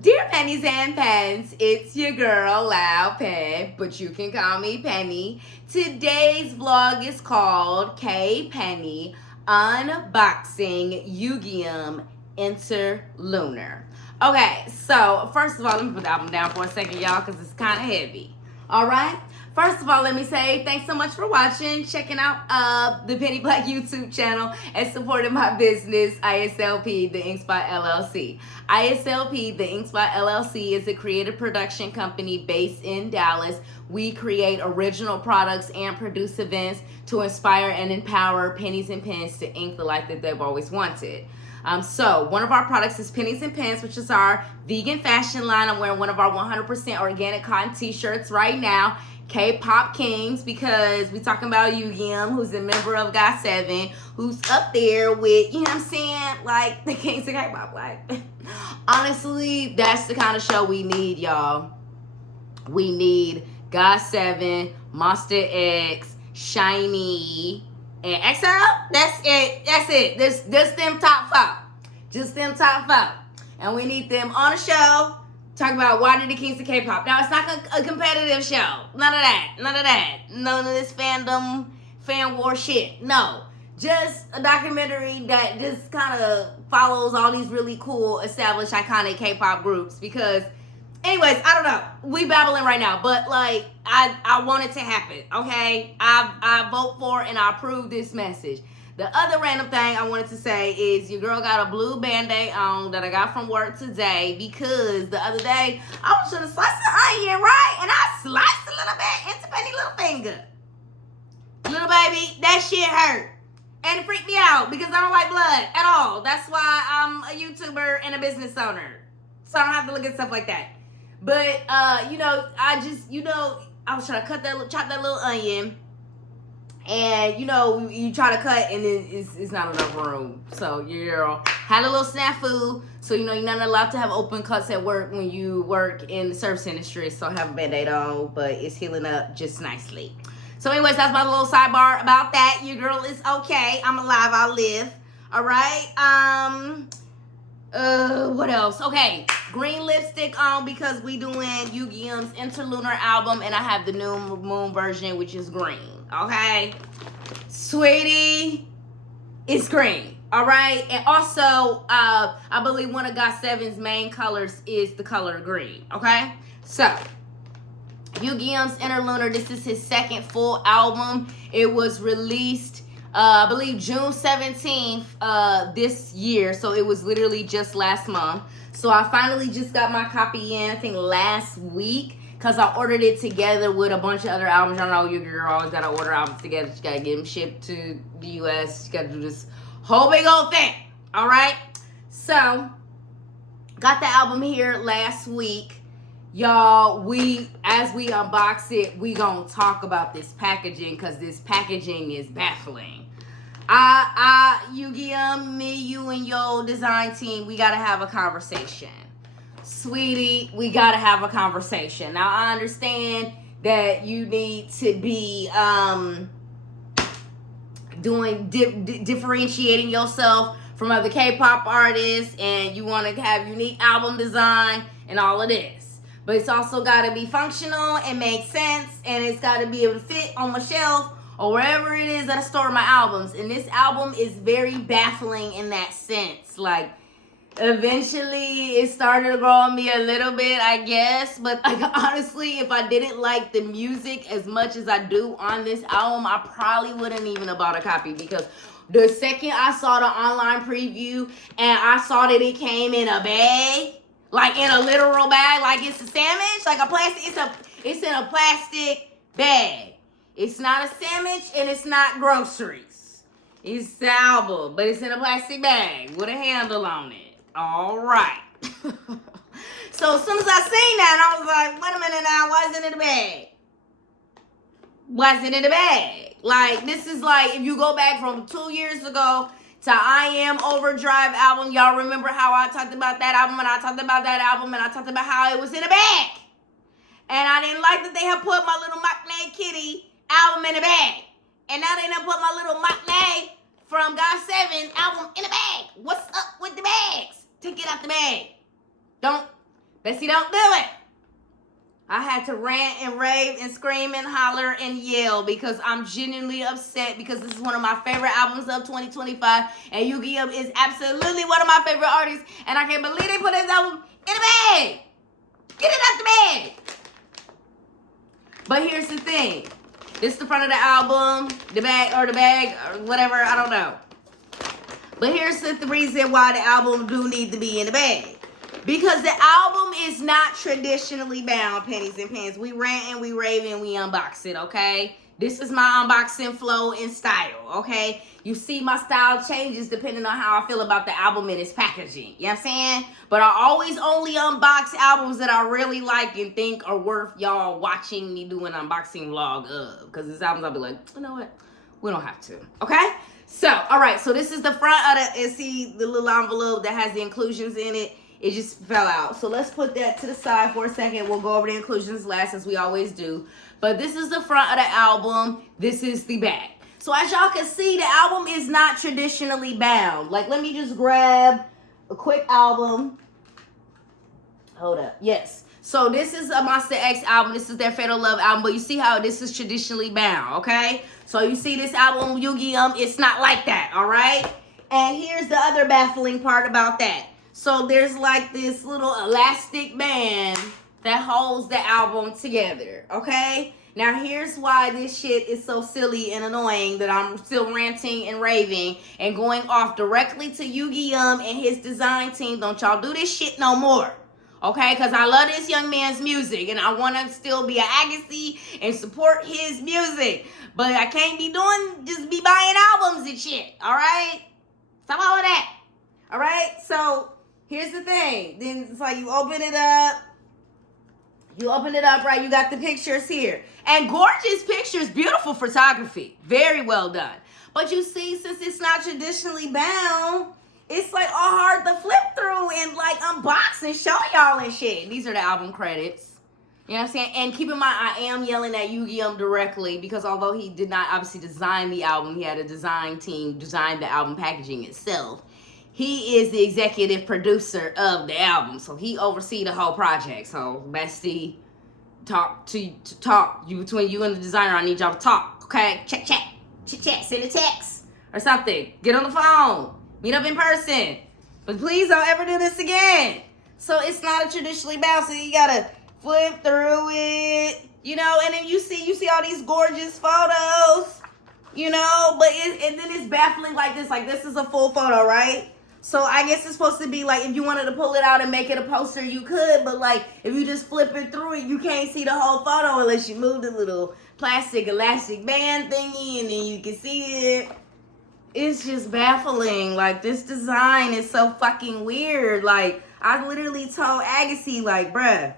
Dear Pennies and Pens, it's your girl Loud Pen, but you can call me Penny. Today's vlog is called K Penny Unboxing Yugyeom Interlunar. Okay, so first of all, let me put the album down for a second, y'all, because it's kind of heavy. All right? First of all, let me say thanks so much for watching, checking out the Penny Black YouTube channel, and supporting my business, ISLP, the Ink Spot LLC. ISLP, the Ink Spot LLC, is a creative production company based in Dallas. We create original products and produce events to inspire and empower pennies and pens to ink the life that they've always wanted. So one of our products is Pennies and Pens, which is our vegan fashion line. I'm wearing one of our 100% organic cotton t-shirts right now. K-pop kings, because we talking about Yugyeom, who's a member of GOT7, who's up there with, you know what I'm saying, like the kings of K-pop. Like, honestly, that's the kind of show we need, y'all. We need GOT7, Monster X, Shiny, and XL. That's it. That's it. Just them top five. Just them top five. And we need them on the show. Talk about why did the kings of K-pop. Now, it's not a competitive show. None of that. None of that. None of this fandom, fan war shit. No. Just a documentary that just kind of follows all these really cool, established, iconic K-pop groups. Because, anyways, I don't know. We babbling right now. But, like, I want it to happen, okay? I vote for and I approve this message. The other random thing I wanted to say is your girl got a blue Band-Aid on that I got from work today, because the other day I was trying to slice an onion, right? And I sliced a little bit into Penny little finger. Little baby, that shit hurt. And it freaked me out because I don't like blood at all. That's why I'm a YouTuber and a business owner. So I don't have to look at stuff like that. But, I was trying to chop that little onion. And, you try to cut and it's not enough room. So, your girl had a little snafu. So, you're not allowed to have open cuts at work when you work in the service industry. So, I have a Band-Aid on, but it's healing up just nicely. So, anyways, that's my little sidebar about that. Your girl is okay. I'm alive. I'll live. All right. What else? Okay. Green lipstick on because we doing Yugyeom's Interlunar album. And I have the new moon version, which is green. Okay, sweetie, it's green. All right, and also I believe one of GOT7's main colors is the color green. Okay, so Yugyeom's Interlunar, this is his second full album. It was released I believe June 17th this year, so it was literally just last month. So I finally just got my copy in, I think last week, because I ordered it together with a bunch of other albums. Y'all know your girl always got to order albums together. She got to get them shipped to the U.S. She got to do this whole big old thing. All right? So, got the album here last week. Y'all, as we unbox it, we going to talk about this packaging, because this packaging is baffling. Yugyeom, me, you, and your design team, we got to have a conversation. Sweetie, we gotta have a conversation. Now, I understand that you need to be differentiating yourself from other K-pop artists, and you want to have unique album design and all of this. But it's also got to be functional and make sense, and it's got to be able to fit on my shelf or wherever it is that I store my albums. And this album is very baffling in that sense. Like, eventually, it started to grow on me a little bit, I guess. But like, honestly, if I didn't like the music as much as I do on this album, I probably wouldn't even have bought a copy. Because the second I saw the online preview and I saw that it came in a bag, like in a literal bag, like it's a sandwich, like a plastic, it's in a plastic bag. It's not a sandwich and it's not groceries. It's the album, but it's in a plastic bag with a handle on it. All right. So as soon as I seen that, I was like, wait a minute now, why is it in the bag? Why is it in the bag? Like, this is like, if you go back from 2 years ago to I Am Overdrive album, y'all remember how I talked about that album, and I talked about that album, and I talked about how it was in a bag. And I didn't like that they had put my little Maknae Kitty album in a bag. And now they done put my little Maknae from GOT7 album in a bag. What's up with the bags? Take it out the bag. Don't Bessie, don't do it. I had to rant and rave and scream and holler and yell because I'm genuinely upset because this is one of my favorite albums of 2025 and Yugyeom is absolutely one of my favorite artists and I can't believe they put this album in the bag. Get it out the bag. But here's the thing. This is the front of the album, the bag or whatever, I don't know. But here's the reason why the album do need to be in the bag. Because the album is not traditionally bound, Pennies and Pens. We rant and we rave and we unbox it, okay? This is my unboxing flow and style, okay? You see my style changes depending on how I feel about the album and its packaging. You know what I'm saying? But I always only unbox albums that I really like and think are worth y'all watching me do an unboxing vlog of. Because this albums I'll be like, you know what? We don't have to, okay? So, all right. So this is the front of the, and see the little envelope that has the inclusions in it. It just fell out. So let's put that to the side for a second. We'll go over the inclusions last as we always do. But this is the front of the album. This is the back. So as y'all can see, the album is not traditionally bound. Like, let me just grab a quick album. Hold up. Yes. So this is a Monster X album. This is their Fatal Love album. But you see how this is traditionally bound, okay? So you see this album, Yugyeom, it's not like that, all right? And here's the other baffling part about that. So there's like this little elastic band that holds the album together, okay? Now here's why this shit is so silly and annoying that I'm still ranting and raving and going off directly to Yugyeom and his design team. Don't y'all do this shit no more, okay? Because I love this young man's music and I want to still be an Agassi and support his music. But I can't be doing, just be buying albums and shit, all right? Stop all of that, all right? So here's the thing. Then it's like you open it up. You open it up, right? You got the pictures here. And gorgeous pictures, beautiful photography. Very well done. But you see, since it's not traditionally bound, it's like all hard to flip through and like unbox and show y'all and shit. These are the album credits. You know what I'm saying? And keep in mind, I am yelling at Yugyeom directly because although he did not obviously design the album, he had a design team design the album packaging itself. He is the executive producer of the album, so he oversees the whole project. So, bestie, talk between you and the designer. I need y'all to talk, okay? Chat, send a text or something. Get on the phone, meet up in person. But please don't ever do this again. So it's not a traditionally bound, so you gotta flip through it, you know. And then you see all these gorgeous photos, you know. But and then it's baffling like this. Like this is a full photo, right? So I guess it's supposed to be like if you wanted to pull it out and make it a poster, you could. But like if you just flip it through it, you can't see the whole photo unless you move the little plastic elastic band thingy and then you can see it. It's just baffling. Like this design is so fucking weird. Like I literally told Agassi, like, bruh,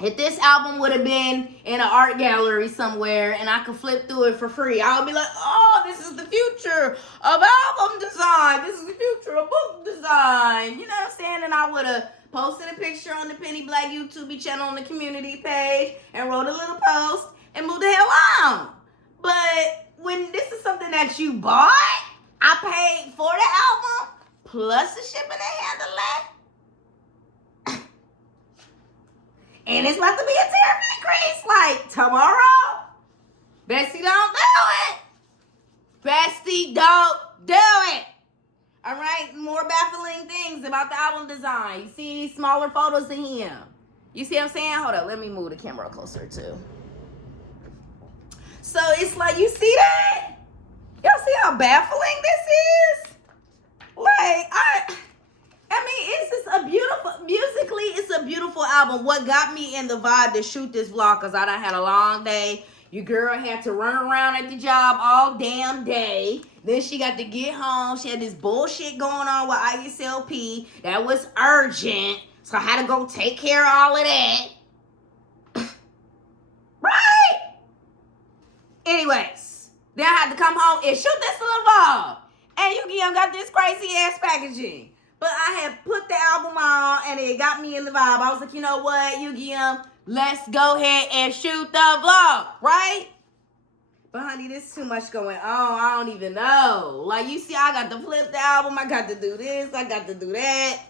if this album would have been in an art gallery somewhere and I could flip through it for free, I would be like, oh, this is the future of album design. This is the future of book design. You know what I'm saying? And I would have posted a picture on the Penny Black YouTube channel on the community page and wrote a little post and moved the hell on. But when this is something that you bought, I paid for the album plus the shipping and handling. And it's about to be a tariff increase, like, tomorrow. Bestie, don't do it. Bestie, don't do it. All right? More baffling things about the album design. You see these smaller photos of him. You see what I'm saying? Hold up. Let me move the camera closer, too. So, it's like, you see that? Y'all see how baffling this is? Like, I mean, it's just a beautiful, musically, it's a beautiful album. What got me in the vibe to shoot this vlog, because I done had a long day. Your girl had to run around at the job all damn day. Then she got to get home. She had this bullshit going on with ISLP. That was urgent. So I had to go take care of all of that. Right? Anyways, then I had to come home and shoot this little vlog. And Yugyeom got this crazy ass packaging. But I had put the album on and it got me in the vibe. I was like, you know what, Yugyeom, let's go ahead and shoot the vlog, right? But honey, there's too much going on. I don't even know. Like, you see, I got to flip the album. I got to do this. I got to do that.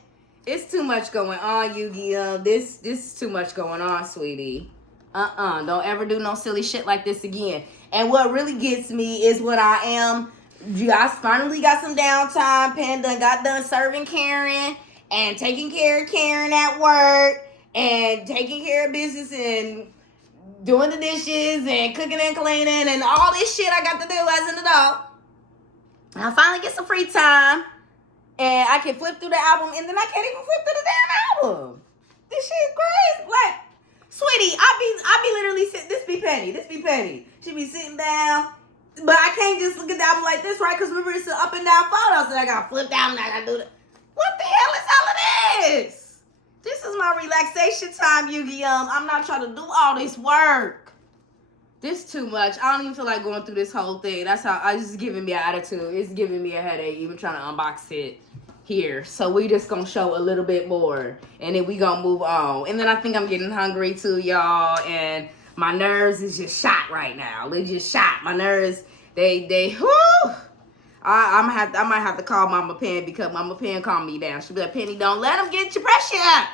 It's too much going on, Yugyeom. This is too much going on, sweetie. Don't ever do no silly shit like this again. And what really gets me is when I am. You guys finally got some downtime. Pen done got done serving Karen and taking care of Karen at work and taking care of business and doing the dishes and cooking and cleaning and all this shit I got to do as an adult. And I finally get some free time and I can flip through the album and then I can't even flip through the damn album. This shit crazy. Like, sweetie, I be literally sitting, this be Penny. She be sitting down, but I can't just look at the album like this, right? Because remember, it's an up and down photos and I got to flip down and I got to do that. What the hell is all of this? This is my relaxation time, Yugyeom. I'm not trying to do all this work. This too much. I don't even feel like going through this whole thing. That's how, it's just giving me an attitude. It's giving me a headache even trying to unbox it here. So we just gonna show a little bit more and then we gonna move on. And then I think I'm getting hungry too, y'all. And my nerves is just shot right now. They just shot. My nerves, they whoo. I might have to call Mama Pen because Mama Pen calmed me down. She'll be like, Penny, don't let them get your pressure up.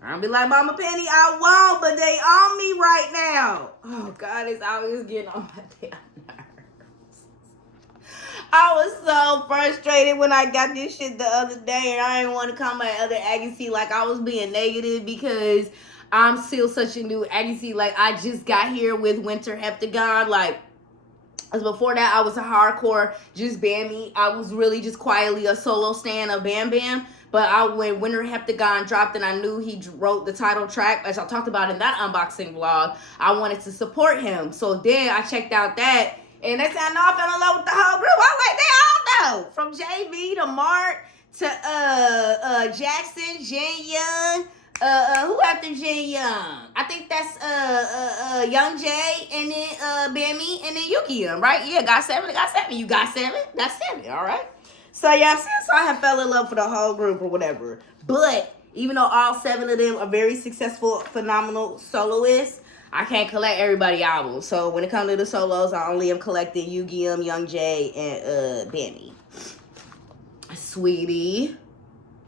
I'll be like, Mama Penny, I won't, but they on me right now. Oh, God, it's always getting on my damn nerves. I was so frustrated when I got this shit the other day, and I didn't want to call my other agency like I was being negative because I'm still such a new agency. Like, I just got here with Winter Heptagon, like, before that, I was a hardcore just Bammy. I was really just quietly a solo stan of BamBam. But when Winter Heptagon dropped and I knew he wrote the title track, as I talked about in that unboxing vlog, I wanted to support him. So then I checked out that, and that's how I fell in love with the whole group. I was like, they all know. From JV to Mark to Jackson, Jin Young. Who after Jin Young? I think that's Young J and then Bammy and then Yugyeom, right? Yeah, got seven. You got seven. That's 7. All right. So yeah, so I have fell in love for the whole group or whatever. But even though all 7 of them are very successful, phenomenal soloists, I can't collect everybody's albums. So when it comes to the solos, I only am collecting Yugyeom, Young J, and Bammy. Sweetie.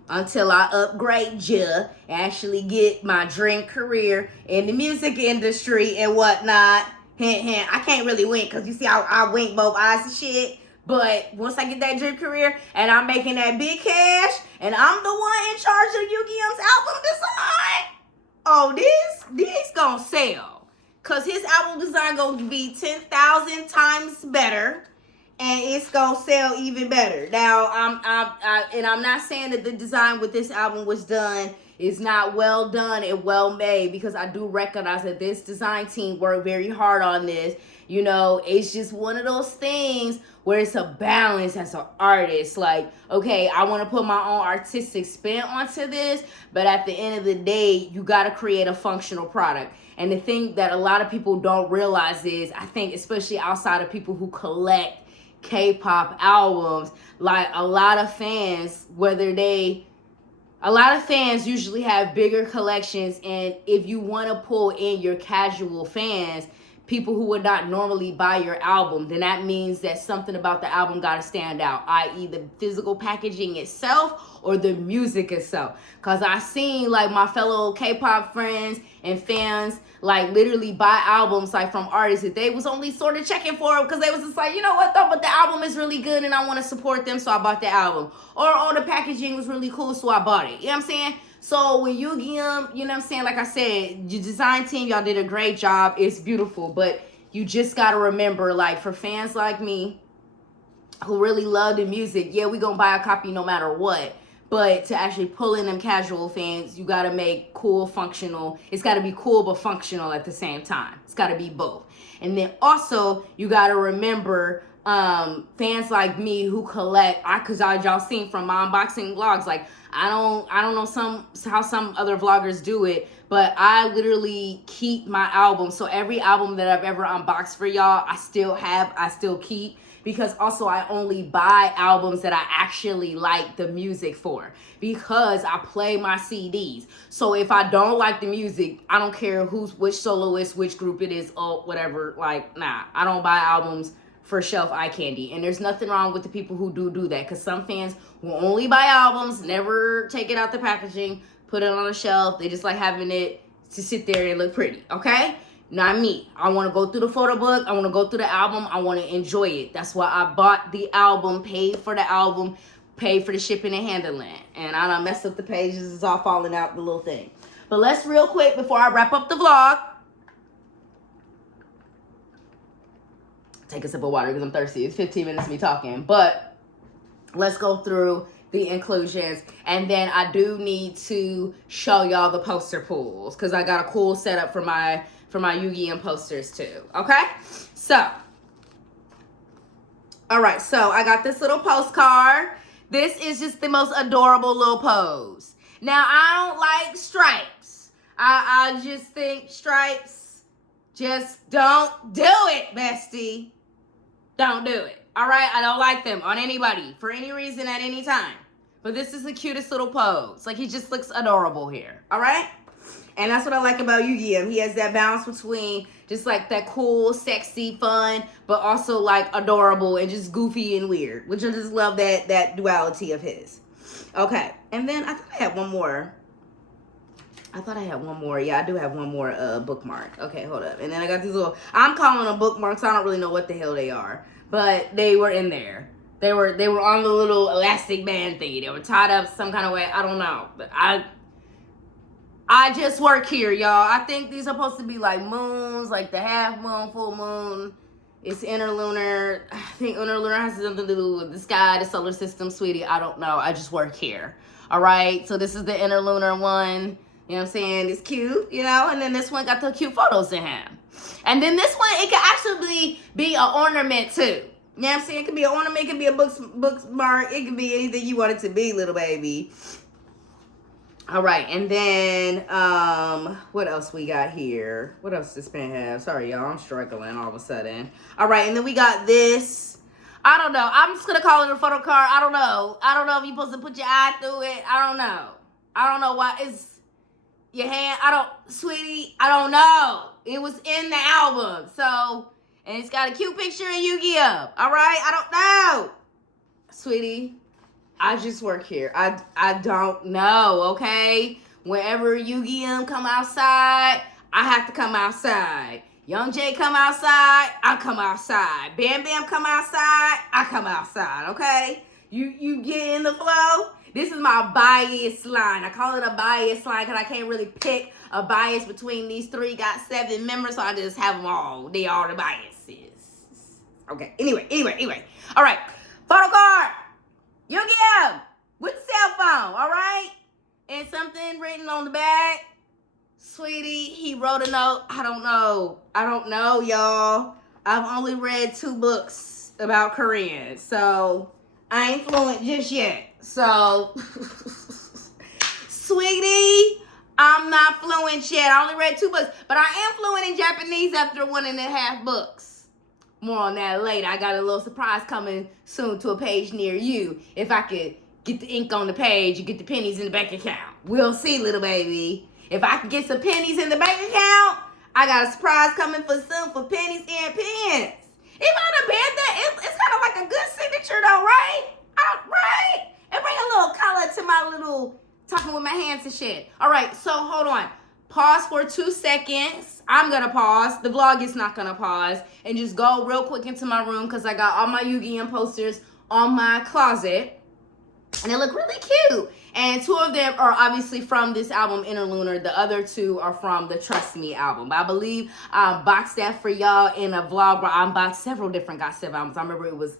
Until I upgrade and actually get my dream career in the music industry and whatnot. Hint, hint. I can't really wink because you see I wink both eyes and shit. But once I get that dream career and I'm making that big cash and I'm the one in charge of Yugyeom's album design, oh, this gonna sell. Because his album design gonna be 10,000 times better. And it's gonna sell even better. Now, I'm not saying that the design with this album was done is not well done and well made, because I do recognize that this design team worked very hard on this. You know, it's just one of those things where it's a balance as an artist. Like, okay, I want to put my own artistic spin onto this, but at the end of the day, you got to create a functional product. And the thing that a lot of people don't realize is, I think, especially outside of people who collect K-pop albums, like a lot of fans usually have bigger collections, and if you want to pull in your casual fans, people who would not normally buy your album, then that means that something about the album got to stand out, i.e. the physical packaging itself or the music itself. Because I seen like my fellow K-pop friends and fans like literally buy albums like from artists that they was only sort of checking for because they was just like, you know what though, but the album is really good and I want to support them, so I bought the album. Or oh, the packaging was really cool, so I bought it. You know what I'm saying? So when Yugyeom, you know what I'm saying, like I said, your design team, y'all did a great job. It's beautiful, but you just got to remember, like, for fans like me who really love the music, yeah, we gonna buy a copy no matter what. But to actually pull in them casual fans, you got to make cool, functional. It's got to be cool but functional at the same time. It's got to be both. And then also, you got to remember fans like me who collect, because y'all seen from my unboxing vlogs, like, I don't know how some other vloggers do it, but I literally keep my album. So every album that I've ever unboxed for y'all, I still keep. Because also I only buy albums that I actually like the music for, because I play my CDs. So if I don't like the music, I don't care which soloist, which group it is, or whatever. Like, nah, I don't buy albums for shelf eye candy. And there's nothing wrong with the people who do that, because some fans will only buy albums, never take it out the packaging, put it on a shelf. They just like having it to sit there and look pretty, okay? Not me. I want to go through the photo book. I want to go through the album. I want to enjoy it. That's why I bought the album, paid for the album, paid for the shipping and handling. And I done messed up the pages. It's all falling out the little thing. But let's real quick, before I wrap up the vlog, take a sip of water because I'm thirsty. It's 15 minutes of me talking. But let's go through the inclusions. And then I do need to show y'all the poster pools, because I got a cool setup for my Yugyeom posters too. Okay? So, all right. So I got this little postcard. This is just the most adorable little pose. Now, I don't like stripes. I just think stripes, just don't do it, bestie. Don't do it. All right? I don't like them on anybody for any reason at any time. But this is the cutest little pose. Like, he just looks adorable here. All right? And that's what I like about Yugyeom. He has that balance between just like that cool, sexy, fun, but also like adorable and just goofy and weird, which I just love that duality of his. Okay. And then I thought I had one more. Yeah, I do have one more bookmark. Okay, hold up. And then I got these little, I'm calling them bookmarks. I don't really know what the hell they are, but they were in there. They were on the little elastic band thingy. They were tied up some kind of way. I don't know. But I just work here, y'all. I think these are supposed to be like moons, like the half moon, full moon. It's interlunar. I think interlunar has something to do with the sky, the solar system, sweetie. I don't know. I just work here. All right. So this is the interlunar one. You know what I'm saying? It's cute, you know? And then this one got the cute photos in him. And then this one, it could actually be an ornament too. You know what I'm saying? It could be an ornament. It could be a bookmark. It could be anything you want it to be, little baby. All right. And then, what else we got here? What else does pen have? Sorry, y'all. I'm struggling all of a sudden. All right. And then we got this. I don't know. I'm just going to call it a photo card. I don't know. I don't know if you're supposed to put your eye through it. I don't know. I don't know why it's your hand. Sweetie, I don't know. It was in the album. So, and it's got a cute picture of Yugyeom. All right? I don't know. Sweetie, I just work here. I don't know, okay? Whenever Yugyeom come outside, I have to come outside. Young J come outside, I come outside. BamBam come outside, I come outside, okay? You get in the flow? This is my bias line. I call it a bias line because I can't really pick a bias between these three. Got 7 members, so I just have them all. They are the biases. Okay, anyway. All right, photo card. Yugyeom with the cell phone, all right? And something written on the back. Sweetie, he wrote a note. I don't know, y'all. I've only read 2 books about Korean, so I ain't fluent just yet. So, sweetie, I'm not fluent yet. I only read 2 books, but I am fluent in Japanese after 1.5 books. More on that later. I got a little surprise coming soon to a page near you. If I could get the ink on the page, you get the pennies in the bank account. We'll see, little baby. If I can get some pennies in the bank account, I got a surprise coming for soon for pennies and pens. If I'd have been that, it's kind of like a good signature though, right? Right? And bring a little color to my little talking with my hands and shit. All right, so hold on. Pause for 2 seconds. I'm going to pause. The vlog is not going to pause. And just go real quick into my room because I got all my Yugyeom posters on my closet. And they look really cute. And 2 of them are obviously from this album, Interlunar. The other 2 are from the Trust Me album. I believe I unboxed that for y'all in a vlog where I unboxed several different gossip albums. I remember it was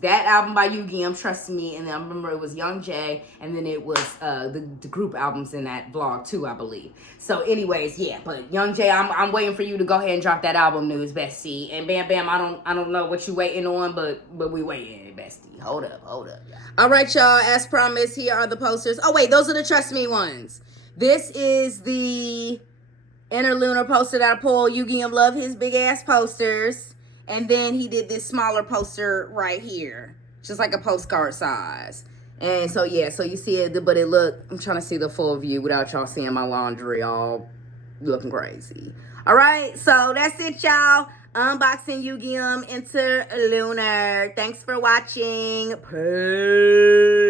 that album by Yugyeom, Trust Me, and then I remember it was Young J, and then it was the group albums in that vlog too, I believe. So anyways, yeah, but Young J, I'm waiting for you to go ahead and drop that album news, bestie. And BamBam, I don't know what you waiting on, but we waiting, bestie. Hold up. All right, y'all, as promised, here are the posters. Oh wait, those are the Trust Me ones. This is the Interlunar poster that I pulled. Yugyeom love his big ass posters. And then he did this smaller poster right here. Just like a postcard size. And so, yeah, so you see it, but I'm trying to see the full view without y'all seeing my laundry all looking crazy. All right, so that's it, y'all. unboxing Yugyeom Interlunar. Thanks for watching. Peace.